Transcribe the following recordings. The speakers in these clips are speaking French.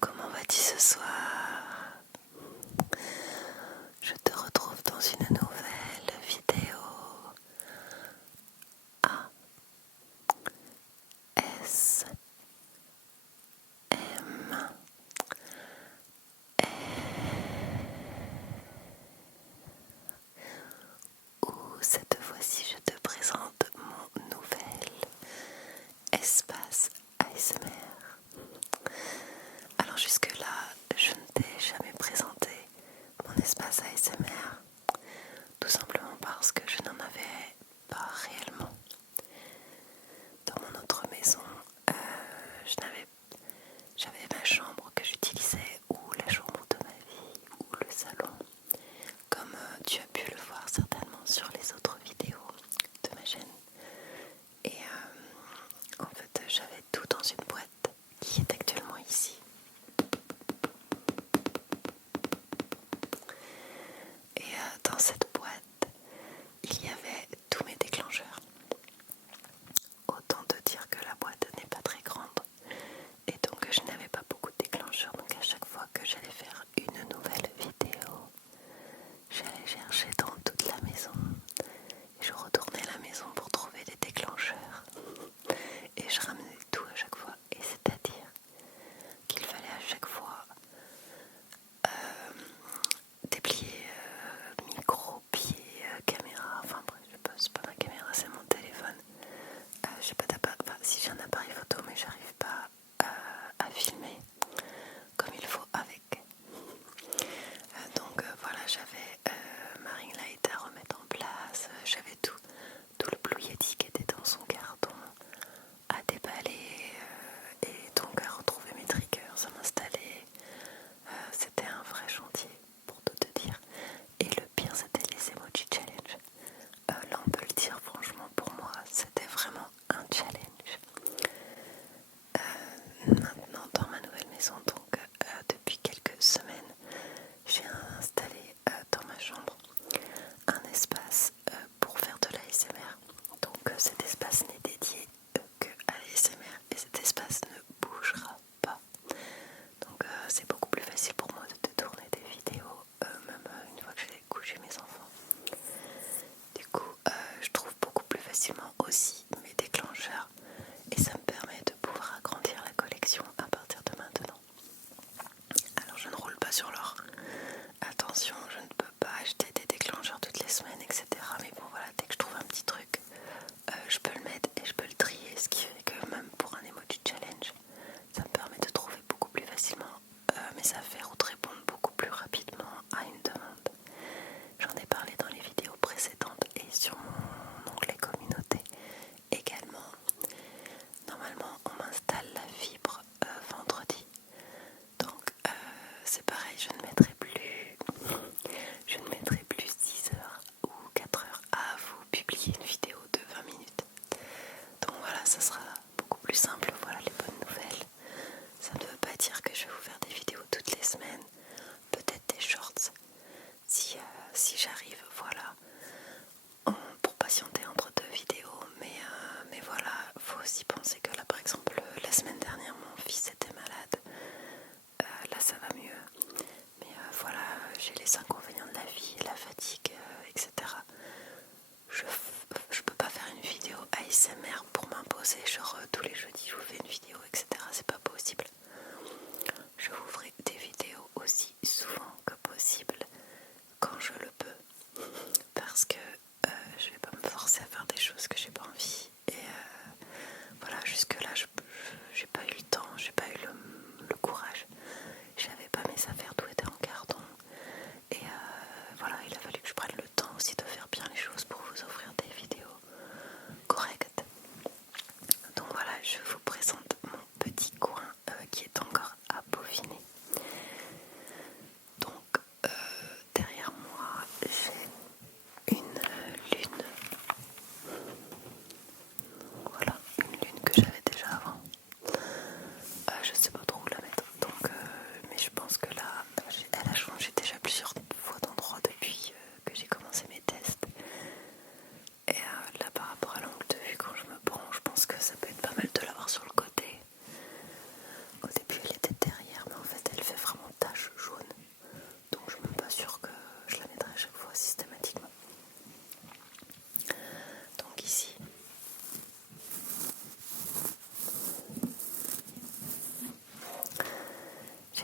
Comment vas-tu ce soir? Je te retrouve dans une nouvelle vidéo ASMR où cette fois-ci je te présente mon nouvel espace ASMR. Alors jusque-là, je ne t'ai jamais présenté mon espace ASMR, tout simplement parce que je n'en avais pas réellement. Dans mon autre maison, j'avais ma chambre que j'utilisais, ou la chambre de ma vie, ou le salon, comme tu as pu le voir certainement sur les autres vidéos de ma chaîne. Et en fait, j'avais tout dans une boîte qui est actuellement ici. Et dans cette boîte, il y avait tous mes déclencheurs. Autant te dire que la boîte n'est pas très grande. Et donc je n'avais pas beaucoup de déclencheurs. Donc à chaque fois que j'allais faire une nouvelle vidéo, j'allais chercher dans toute la maison. Et je retournais à la maison pour trouver des déclencheurs. Et je ramenais tout à chaque fois. Et c'est-à-dire qu'il fallait à chaque fois déplier micro, pied, caméra, enfin bref, c'est pas ma caméra, c'est mon téléphone. J'ai pas d'appareil, enfin si j'ai un appareil photo mais j'arrive pas à filmer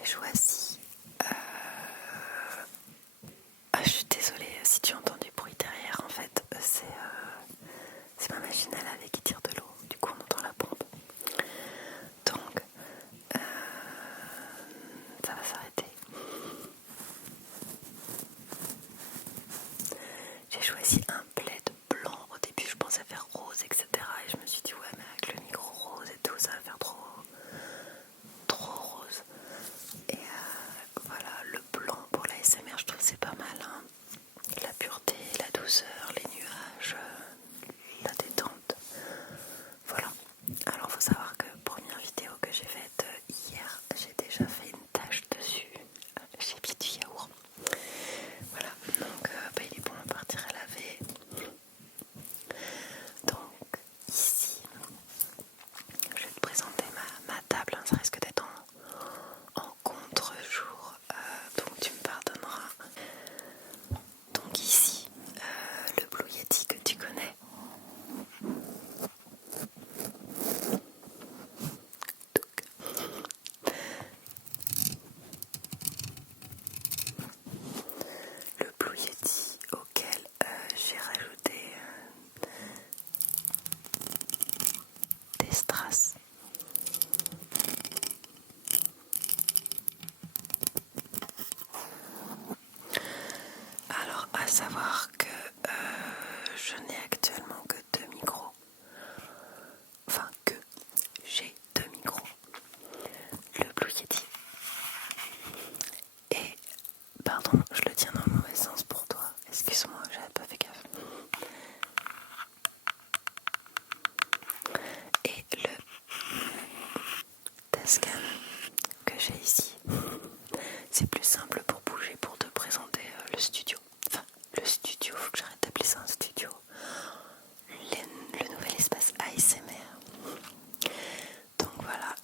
choisi... je suis désolée si tu entends du bruit derrière, en fait, c'est ma machine à laver qui tire de l'eau, du coup on entend la pompe. Donc, ça va s'arrêter. J'ai choisi un plaid blanc. Au début, je pensais faire rose, etc. Et je me suis dit, ouais, mais avec le micro rose et tout, ça va faire trop rose. Et voilà, le blanc pour la SMR, je trouve c'est pas mal. Hein. La pureté, la douceur, les nuages, la détente. Voilà. Alors, faut savoir que première vidéo que j'ai faite hier, j'ai déjà fait une tache dessus. J'ai mis du yaourt. Voilà, donc il est bon à partir à laver. Donc ici, je vais te présenter ma table, hein, ça risque d'être en contre-jour, donc tu me pardonneras. Donc ici, le Blue Yeti que tu connais. Le Blue Yeti auquel j'ai rajouté des strass. Alors, à savoir que je n'ai actuellement que 2 micros. Enfin, j'ai 2 micros. Le Blue Yeti. Et, pardon, je le tiens dans le mauvais sens pour toi. Excuse-moi, j'avais pas fait gaffe. Et le Tascam que j'ai ici. C'est plus simple pour bouger, pour te présenter le studio. Enfin, le studio, faut que j'arrête d'appeler ça un studio. Le nouvel espace ASMR. Donc voilà,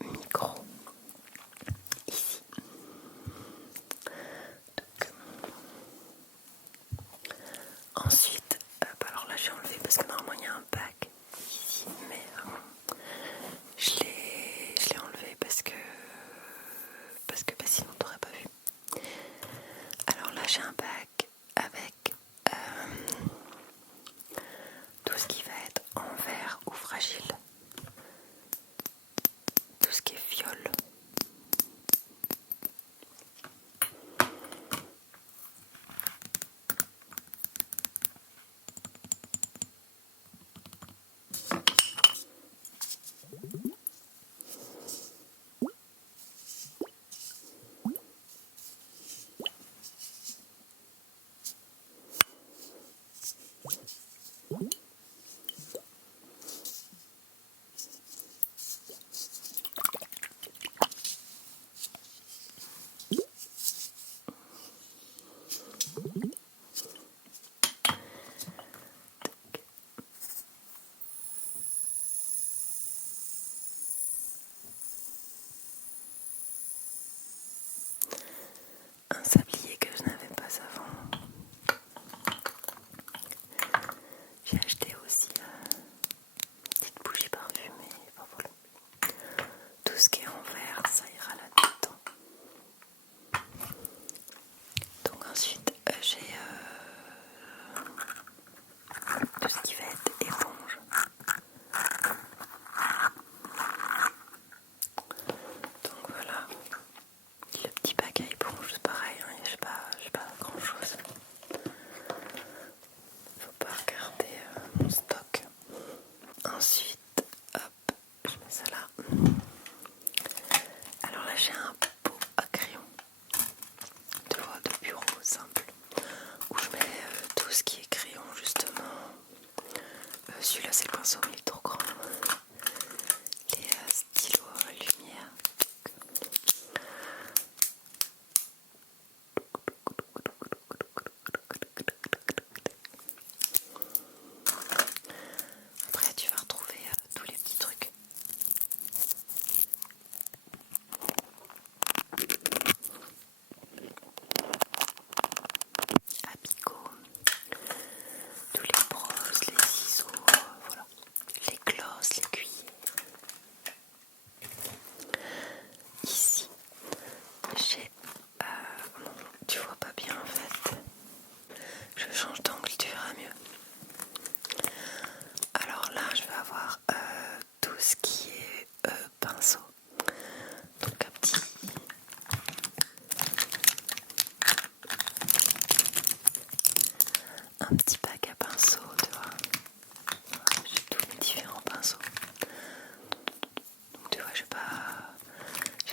le micro ici. Donc, ensuite, alors là j'ai enlevé parce que normalement il y a un pack ici, mais je l'ai enlevé parce que sinon t'aurais pas vu. Alors là j'ai un pack avec tout ce qui va être en verre ou fragile, tout ce qui est fiole. Un sablier que je n'avais pas avant. J'ai acheté aussi une petite bougie parfumée. Enfin, voilà. Tout ce qui est en verre, ça ira là-dedans. Donc ensuite, j'ai tout ce qui va être éponge. Donc voilà, le petit pack à éponge, c'est pareil, hein, j'ai pas grand chose. Faut pas regarder mon stock. Ensuite, hop, je mets ça là. Alors là j'ai un pot à crayon de bureau simple où je mets tout ce qui est crayon justement. Celui-là c'est le pinceau mais il est trop grand. Les stylos lumière. Après tu vas retrouver tous les petits trucs. un petit pack à pinceaux, tu vois. J'ai tous mes différents pinceaux. Donc tu vois, j'ai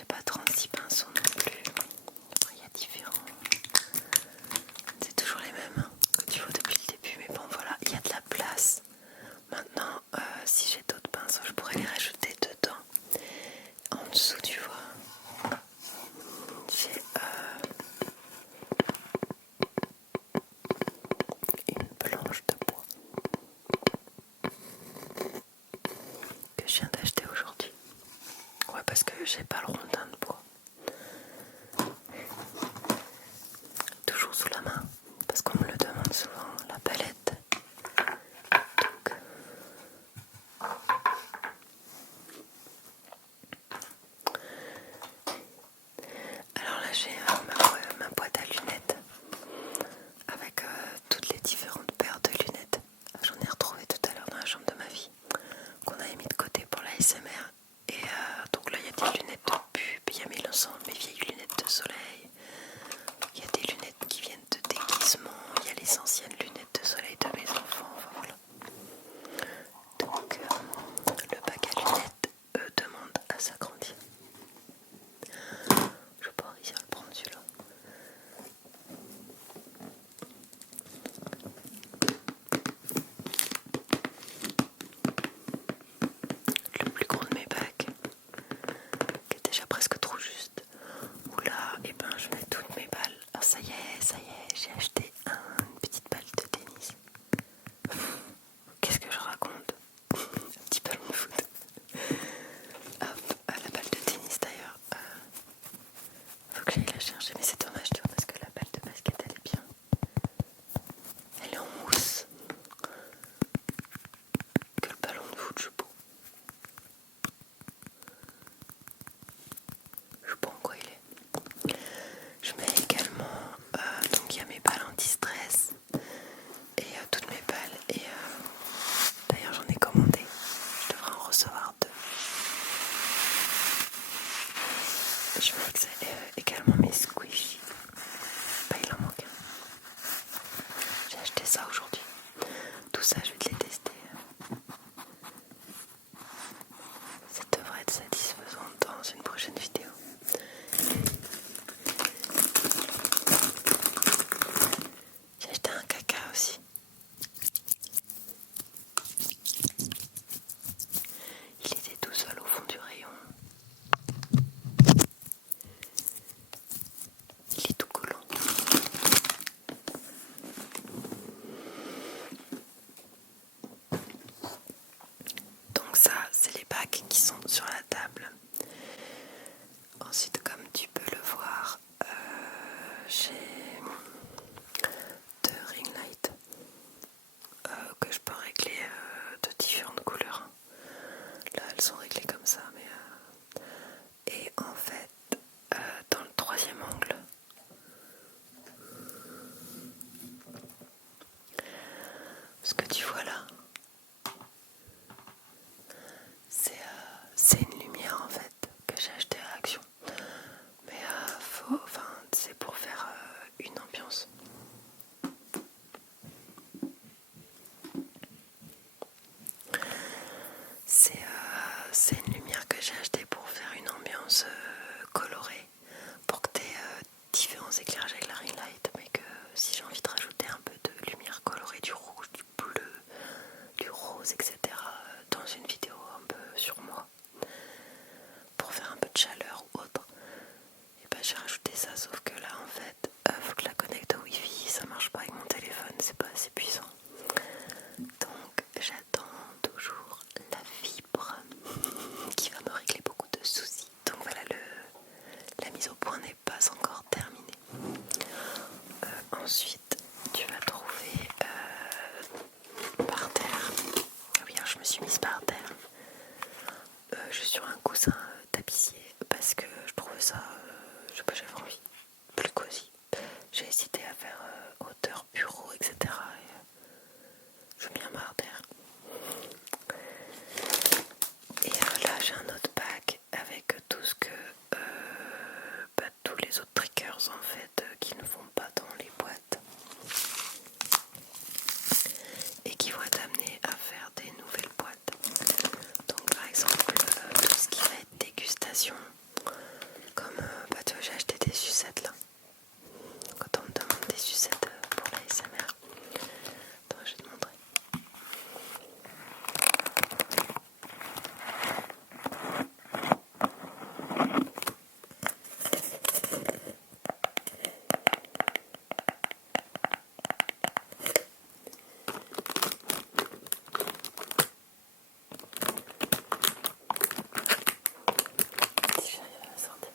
pas 36 pinceaux non plus. Après, il y a différents. C'est toujours les mêmes hein, que tu vois depuis le début. Mais bon, voilà, il y a de la place. Maintenant, si j'ai d'autres pinceaux, je pourrais les rajouter dedans. En dessous, tu vois, j'ai une planche de bois que je viens d'acheter aujourd'hui. Ouais, parce que j'ai pas le rondin de bois. Toujours sous la main, parce qu'on me le demande souvent, la palette. Donc, alors là, j'ai ma boîte à lunettes avec toutes les différentes paires de lunettes. J'en ai retrouvé tout à l'heure dans la chambre de ma fille, qu'on avait mis de côté pour la SMR. Et donc là, il y a des lunettes de pub, il y a mes vieilles lunettes de soleil, il y a des lunettes qui viennent de déguisement, il y a les anciennes lunettes de soleil de mes enfants, enfin voilà. Donc le pack à lunettes demande à s'agrandir. Je vais pas réussir à le prendre celui-là. Le plus gros de mes bacs, qui est déjà presque trop juste, où là, et ben, je mets toutes mes balles. Ah ça y est, j'ai acheté une petite balle de tennis. Qu'est-ce que je raconte? Un petit ballon de foot. Hop, la balle de tennis d'ailleurs. Faut que j'aille la chercher, mais c'est dommage, tu vois, parce que la balle de basket, elle est bien. Elle est en mousse. Que le ballon de foot, je sais pas. Je sais pas en quoi il est. Je mets également, donc il y a mes balles anti-stress et toutes mes balles. Et d'ailleurs, j'en ai commandé. Je devrais en recevoir 2. Je mets également mes squishies. Bah, il en manque un. J'ai acheté ça aujourd'hui. Tout ça, je vais te les tester. Ça devrait être satisfaisant dans une prochaine vidéo. J'ai acheté un caca aussi. Il était tout seul au fond du rayon. Il est tout collant. Donc ça, c'est les bacs qui sont sur la table. Ensuite, comme tu peux le voir, j'ai 2 ring lights que je peux régler de différentes couleurs. Là, elles sont réglées comme ça, mais et en fait, dans le 3e angle, ce que tu vois là, c'est une lumière en fait que j'ai acheté à Action. Mais c'est pour faire une ambiance. C'est une lumière que j'ai achetée pour faire une ambiance colorée, pour que tu aies différents éclairages avec la ring light, mais que si j'ai envie de rajouter un peu de lumière colorée, du rouge, du bleu, du rose, etc. dans une vidéo un peu sur moi, pour faire un peu de chaleur ou autre, et ben j'ai rajouté ça, sauf que là en fait faut que je la connecte au wifi, ça marche pas avec mon téléphone, c'est pas assez puissant. Donc j'attends toujours la fibre qui va me régler beaucoup de soucis. Donc voilà, la mise au point n'est pas encore terminée. Ensuite tu vas trouver par terre. Ah oui, alors je me suis mise par terre. Je suis sur un coussin tapissier parce que je trouvais ça, je sais pas, j'avais envie, plus cosy. J'ai hésité à faire hauteur bureau, etc. Et, je viens par terre. Et là j'ai un autre pack avec tout ce que tous les autres triggers en fait qui ne vont pas dans les boîtes. sucettes là. Quand on me demande des sucettes pour la SMR. Attends, je vais te montrer. Si j'arrive à la sortir.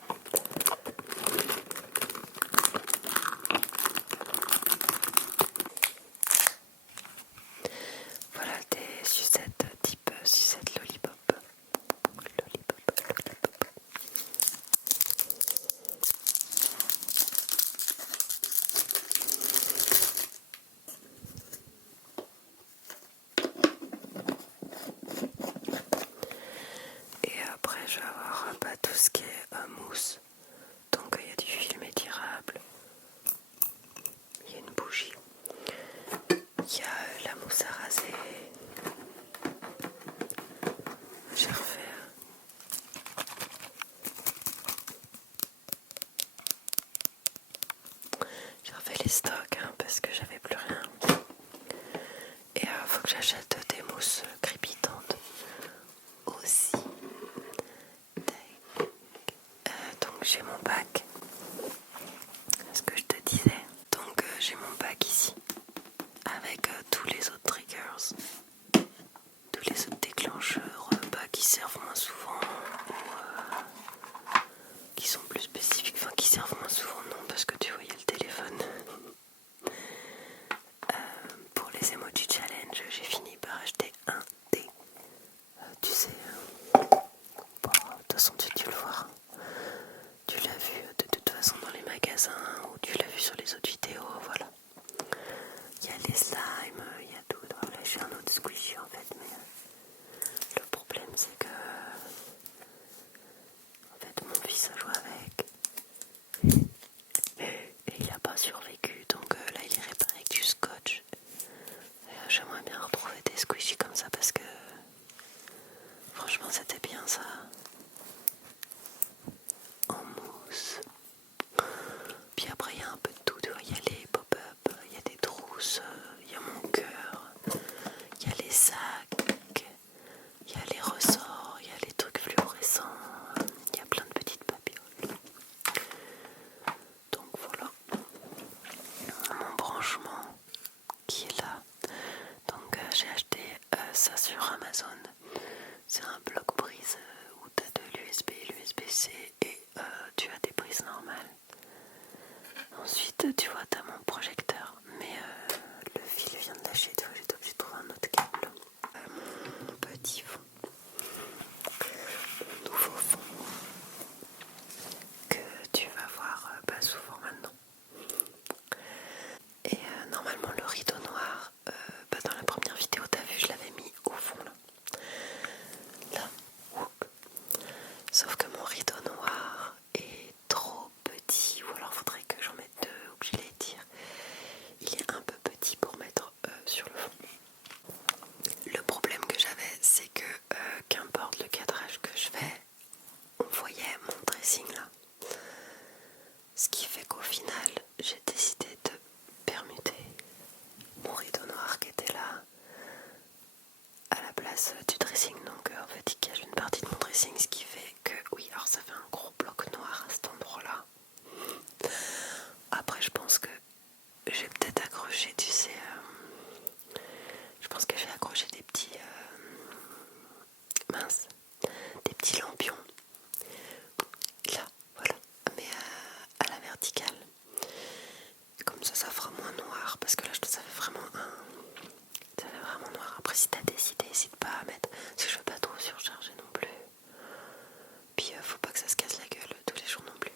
Voilà des sucettes type sucette lollipop. Et après je vais avoir tout ce qui est mousse. Donc il y a du film étirable, il y a une bougie, il y a la mousse à raser. J'ai refait les stocks parce que j'avais plus rien. Et faut que j'achète des mousses crépitantes aussi. Donc j'ai mon bac. Ce que je te disais. Donc j'ai mon bac ici avec tous les autres triggers, tous les autres déclencheurs qui servent moins souvent ou qui sont plus spécifiques, enfin qui servent moins souvent non parce que tu voyais le téléphone. Pour les emoji challenge, j'ai fini par acheter un thé. Tu sais, bon, de toute façon tu le vois. Tu l'as vu de toute façon dans les magasins ou tu l'as vu sur les autres vidéos, voilà. Il y a les slimes, il y a tout. Là j'ai un autre squishy en fait, mais le problème c'est que en fait mon fils a joué avec et il n'a pas survécu, donc là il est réparé avec du scotch. J'aimerais bien retrouver des squishies comme ça parce que franchement c'était bien ça. En mousse. Puis après il y a un peu de tout, tu vois, il y a les pop-up, il y a des trousses, il y a mon cœur, il y a les sacs, il y a les ressorts, il y a les trucs fluorescents, il y a plein de petites papilloles. Donc voilà, mon branchement qui est là. Donc j'ai acheté ça sur Amazon. C'est un bloc prise où tu as de l'USB, l'USB-C et tu as des prises normales. Ensuite, tu vois, tu as mon projecteur, mais le fil vient de lâcher, donc j'étais obligée de trouver un autre câble. Mon petit fond, mon nouveau fond, que tu vas voir souvent maintenant. Et normalement, le rideau noir, dans la première vidéo, tu as vu, je l'avais mis au fond là. Là, whoop. Sauf que mon rideau noir est trop petit, ou alors faudrait que j'en mette deux ou que je l'étire. Il est un peu petit pour mettre sur le fond. Le problème que j'avais, c'est que qu'importe le cadrage que je fais, on voyait mon dressing là. Ce qui fait qu'au final, j'ai décidé de permuter mon rideau noir qui était là à la place du dressing. Donc en fait, il cache une partie de mon dressing, ce qui fait que oui, alors ça fait un gros bloc noir à cet endroit là. Après je pense que j'ai peut-être accroché, tu sais, je pense que j'ai accroché des petits des petits lampions là, voilà, mais à la verticale, comme ça fera moins noir, parce que là ça fait vraiment noir. Après si t'as décidé, n'hésite pas à mettre, parce que je veux pas trop surcharger non plus, puis faut pas que ça se casse la gueule tous les jours non plus.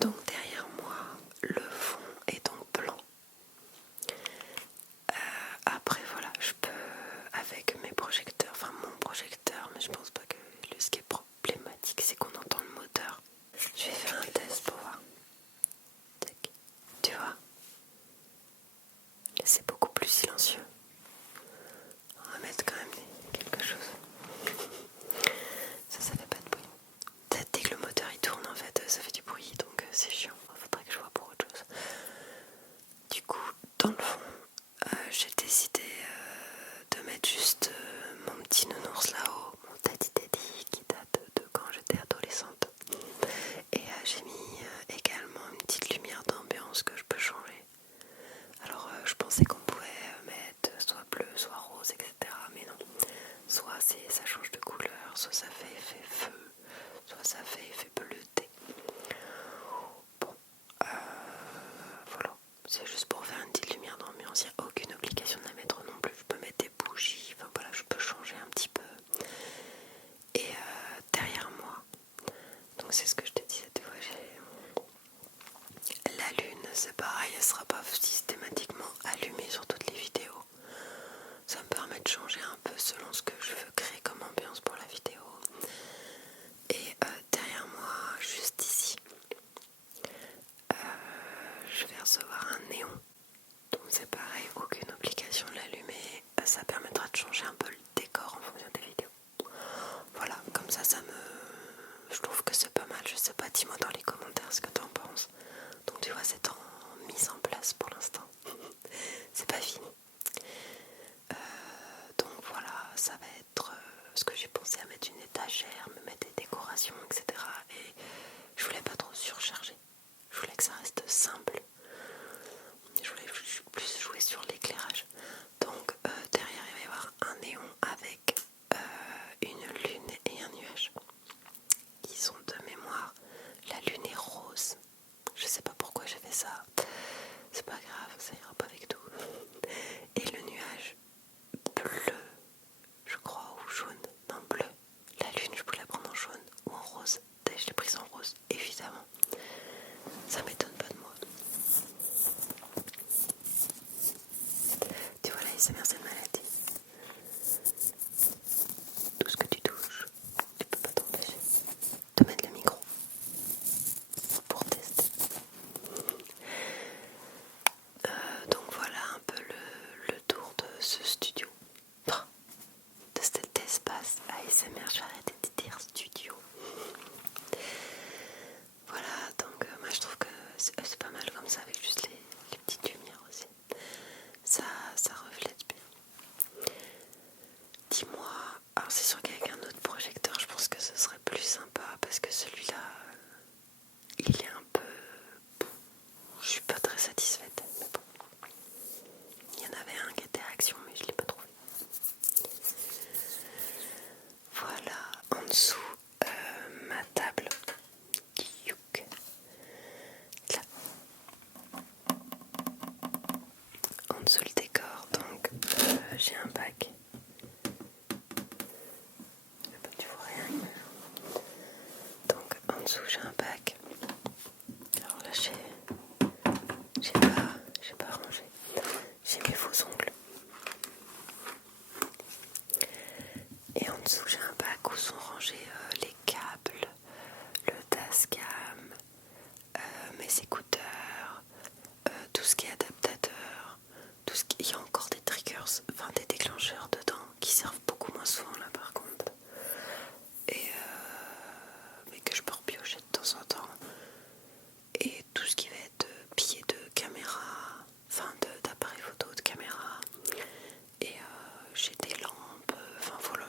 Donc derrière moi le fond est donc blanc. Après voilà, je peux avec mes projecteurs, enfin mon projecteur, mais je pense pas que ce qui est problématique c'est qu'on entend le moteur. Je vais faire un test pour voir. Tac. Tu vois, là c'est beaucoup plus silencieux. On va mettre quand même quelque chose. Ça fait pas de bruit. les commentaires ce que t'en penses. Donc tu vois, c'est en mise en place pour l'instant. C'est pas fini. Donc voilà, ça va être ce que j'ai pensé à mettre une étagère, me mettre des décorations, etc. Et je voulais pas trop surcharger. Je voulais que ça reste simple. Je voulais plus jouer sur l'éclairage. Donc derrière il va y avoir un néon avec une lune et un nuage qui sont de mémoire. La lune est rose. Je sais pas pourquoi j'ai fait ça. C'est pas grave, ça ira pas avec tout. Et le nuage bleu, je crois, ou jaune. Non, bleu. La lune, je peux la prendre en jaune ou en rose. Je l'ai prise en rose, évidemment. Ça m'étonne pas de moi. Tu vois, la SMR, c'est une maladie. Tout ce que tu touches, tu peux pas t'empêcher de mettre le micro pour tester. Donc voilà un peu le tour de ce studio. De cet espace ASMR, j'ai arrêté de dire studio. Voilà, donc moi je trouve que c'est pas mal comme ça avec juste les petites lumières aussi. Ça reflète bien. Dis-moi, alors c'est sûr qu'avec un autre projecteur je pense que ce serait plus sympa parce que celui-là il est un peu... Je suis pas très satisfaite, mais bon. Il y en avait un qui était à action mais je l'ai pas trouvé. Voilà, en dessous ma table Youk. Là. En dessous le décor, donc j'ai un bac. Tu vois rien. Donc en dessous j'ai un bac. Alors là j'ai pas rangé. J'ai mes faux ongles. Et en dessous j'ai un bac où sont rangés les câbles, le Tascam, mes écouteurs, tout ce qui est adaptateur, il y a encore des triggers, enfin des déclencheurs dedans qui servent beaucoup moins souvent là par contre. Et mais que je peux repiocher de temps en temps. Et tout ce qui va être pied de caméra, enfin d'appareil photo, de caméra. Et j'ai des lampes, enfin voilà,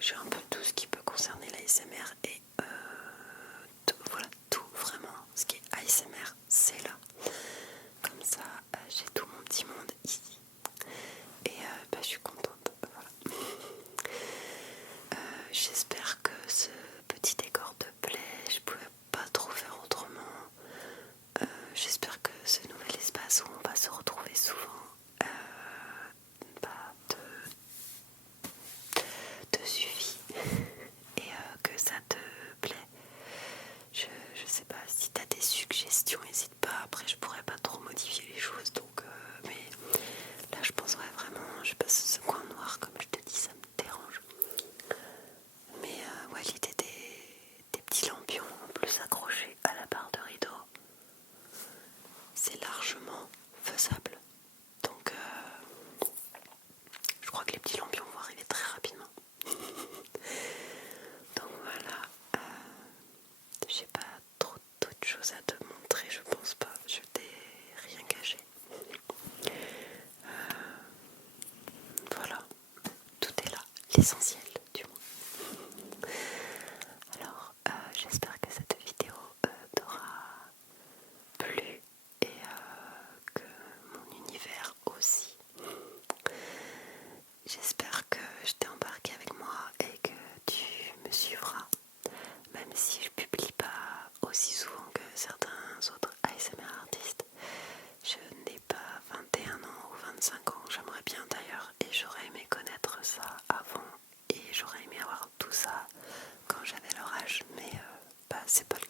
j'ai un peu tout ce qui peut concerner l'ASMR. Et voilà, tout vraiment, ce qui est ASMR, c'est là. Comme ça, j'ai tout mon petit monde ici. Et je suis contente. Voilà. J'espère que ce petit décor te plaît. Je pouvais pas trop faire autrement. J'espère que ce nouvel espace où on va se retrouver souvent te suffit et que ça te plaît. Je sais pas si t'as des suggestions, n'hésite pas. Après, je pourrais pas trop modifier les choses, donc mais là, je penserais vraiment, je passe ce coin noir, comme je te dis, ça me dérange. Mais ouais, l'idée des petits lampions en plus accrochés à la barre de rideau, c'est largement faisable. Donc je crois que les petits lampions vont arriver très rapidement. Donc voilà, j'ai pas trop d'autres choses à te montrer, je pense pas, je t'ai rien caché. Voilà, tout est là, l'essentiel du moins. Alors j'espère que cette vidéo t'aura plu et que mon univers aussi. J'espère que je t'ai embarqué avec moi et que tu me suivras, même si je publie pas aussi souvent que certains autres ASMR artistes. Je n'ai pas 21 ans ou 25 ans, j'aimerais bien d'ailleurs, et j'aurais aimé connaître ça avant et j'aurais aimé avoir tout ça quand j'avais leur âge, mais c'est pas le